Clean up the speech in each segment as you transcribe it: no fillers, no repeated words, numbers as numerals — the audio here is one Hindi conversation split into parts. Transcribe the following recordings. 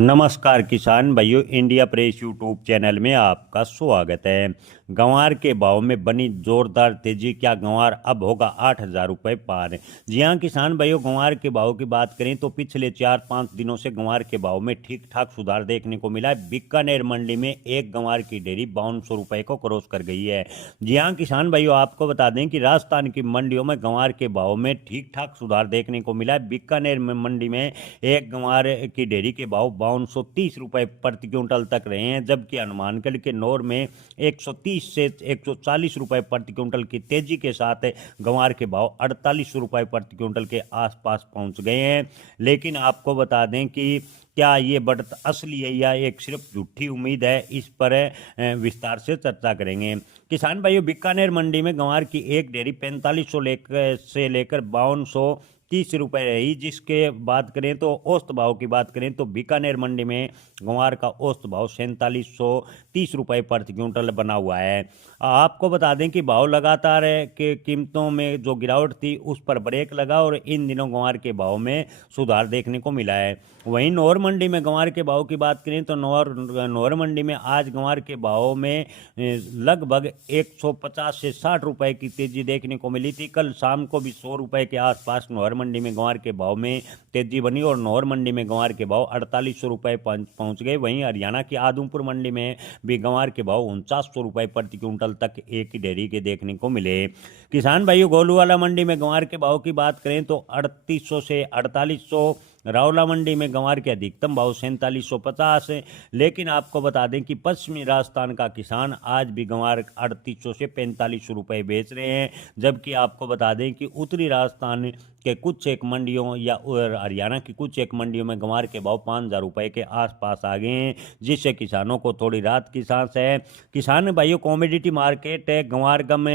नमस्कार किसान भाइयों, इंडिया प्रेस यूट्यूब चैनल में आपका स्वागत है। गंवार के भाव में बनी जोरदार तेजी। क्या गंवार अब होगा 8,000 रुपये पार? जी हाँ किसान भाइयों, गंवार के भाव की बात करें तो पिछले 4-5 दिनों से गंवार के भाव में ठीक ठाक सुधार देखने को मिला है। बीकानेर मंडी में एक गंवार की ढेरी 5200 रुपये को क्रॉस कर गई है। जी हाँ किसान भाइयों, आपको बता दें कि राजस्थान की मंडियों में गंवार के भाव में ठीक ठाक सुधार देखने को मिला है। बीकानेर में मंडी में एक गंवार की ढेरी के भाव 5230 रुपये प्रति क्विंटल तक रहे हैं, जबकि हनुमानगढ़ के नौर में 130 से 140 रुपये प्रति क्विंटल की तेजी के साथ गंवार के भाव 48 रुपये प्रति क्विंटल के आसपास पहुंच गए हैं। लेकिन आपको बता दें कि क्या ये बढ़त असली है या एक सिर्फ झूठी उम्मीद है, इस पर विस्तार से चर्चा करेंगे। किसान भाइयों, बीकानेर मंडी में गंवार की एक डेयरी 4500 से लेकर 5230 रुपये रही। जिसके बात करें तो औसत भाव की बात करें तो बीकानेर मंडी में गंवार का औसत भाव 4730 रुपये प्रति क्विंटल बना हुआ है। आपको बता दें कि भाव लगातार के कीमतों में जो गिरावट थी उस पर ब्रेक लगा और इन दिनों गंवार के भाव में सुधार देखने को मिला है। वहीं नौर मंडी में गंवार के भाव की बात करें तो नौर मंडी में आज गंवार के भाव में लगभग 150 से 60 रुपए की तेजी देखने को मिली थी। कल शाम को भी 100 रुपए के आसपास नौर मंडी में गंवार के भाव में तेजी बनी और नौर मंडी में गंवार के भाव 4800 रुपये पहुंच गए। वहीं हरियाणा की आदमपुर मंडी में भी गंवार के भाव 4900 रुपये प्रति क्विंटल तक एक ही डेयरी के देखने को मिले। किसान भाइयों, गोलूवाला मंडी में गंवार के भाव की बात करें तो 3800 से 4800, रावला मंडी में गंवार के अधिकतम भाव 4750 है। लेकिन आपको बता दें कि पश्चिमी राजस्थान का किसान आज भी गंवार 3800 से 4500 रुपये बेच रहे हैं, जबकि आपको बता दें कि उत्तरी राजस्थान के कुछ एक मंडियों या हरियाणा की कुछ एक मंडियों में गंवार के भाव 5000 रुपये के आसपास आ गए हैं, जिससे किसानों को थोड़ी राहत की सांस है। किसान भाइयों, कॉमोडिटी मार्केट गंवार गम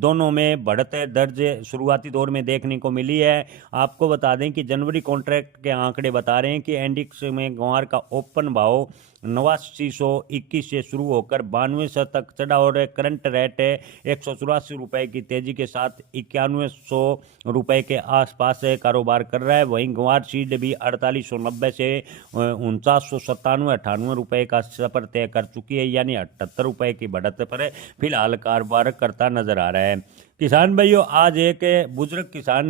दोनों में बढ़त दर्ज शुरुआती दौर में देखने को मिली है। आपको बता दें कि जनवरी कॉन्ट्रैक्ट के आंकड़े बता रहे हैं कि एंडिक्स में गंवार का ओपन भाव 8921 से शुरू होकर 9200 तक चढ़ा और करंट रेट 184 रुपये की तेजी के साथ 9100 रुपये के आसपास कारोबार कर रहा है। वहीं गंवार सीड भी 4890 से 4997-98 रुपये का सफर तय कर चुकी है, यानी 78 रुपये की बढ़त पर फिलहाल कारोबार करता नजर आ रहा है। किसान भाइयों, आज एक बुजुर्ग किसान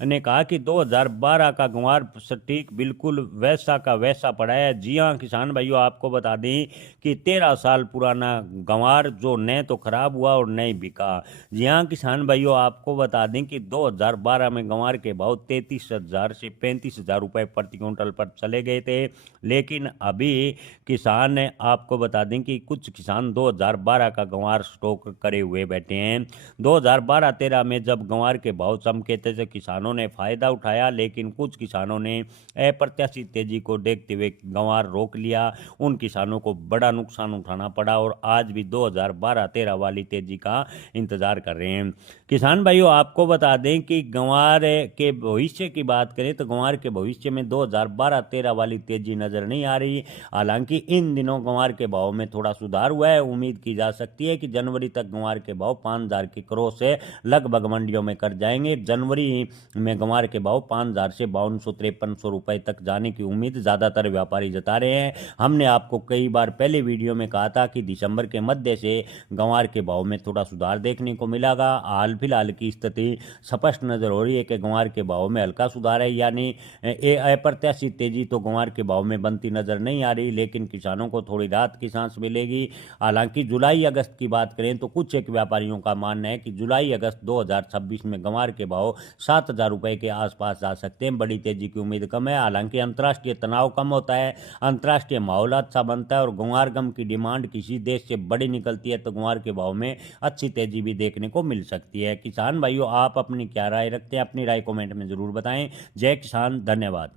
ने कहा कि 2012 का गंवार सटीक बिल्कुल वैसा का वैसा पड़ा है। जी हाँ किसान भाइयों, आपको बता दें कि 13 साल पुराना गंवार जो न तो खराब हुआ और न ही बिका। जी हाँ किसान भाइयों, आपको बता दें कि 2012 में गंवार के भाव 33,000 से 35,000 रुपये प्रति क्विंटल पर चले गए थे। लेकिन अभी किसान आपको बता दें कि कुछ किसान 2012 का गंवार स्टॉक करे हुए बैठे हैं। 2012-13 में जब गंवार के भाव चमके थे तो किसानों ने फायदा उठाया, लेकिन कुछ किसानों ने अप्रत्याशित तेजी को देखते हुए गंवार रोक लिया। उन किसानों को बड़ा नुकसान उठाना पड़ा और आज भी 2012-13 वाली तेजी का इंतजार कर रहे हैं। किसान भाइयों, आपको बता दें कि गंवार के भविष्य की बात करें तो गंवार के भविष्य में 2012-13 वाली तेजी नजर नहीं आ रही। हालांकि इन दिनों गंवार के भाव में थोड़ा सुधार हुआ है। उम्मीद की जा सकती है कि जनवरी तक गंवार के भाव 5000 की क्रॉस से लगभग मंडियों में कर जाएंगे। जनवरी में गंवार के भाव 5000 से 5200-5300 रुपए तक जाने की उम्मीद ज्यादातर व्यापारी जता रहे हैं। हमने आपको कई बार पहले वीडियो में कहा था कि दिसंबर के मध्य से गंवार के भाव में थोड़ा सुधार देखने को मिलेगा। हाल फिलहाल की स्थिति स्पष्ट नजर हो रही है कि गंवार के भाव में हल्का सुधार है, यानी अप्रत्याशित तेजी तो गंवार के भाव में बनती नजर नहीं आ रही, लेकिन किसानों को थोड़ी राहत की सांस मिलेगी। हालांकि जुलाई अगस्त की बात करें तो कुछ एक व्यापारियों का मानना है कि जुलाई अगस्त 2026 में गंवार के भाव 7000 रुपये के आसपास जा सकते हैं। बड़ी तेजी की उम्मीद कम है। हालांकि अंतर्राष्ट्रीय तनाव कम होता है, अंतर्राष्ट्रीय माहौल अच्छा बनता है और गंवार गम की डिमांड किसी देश से बड़ी निकलती है तो गंवार के भाव में अच्छी तेजी भी देखने को मिल सकती है। किसान भाइयों, आप अपनी क्या राय रखते हैं? अपनी राय कमेंट में जरूर बताएं। जय किसान, धन्यवाद।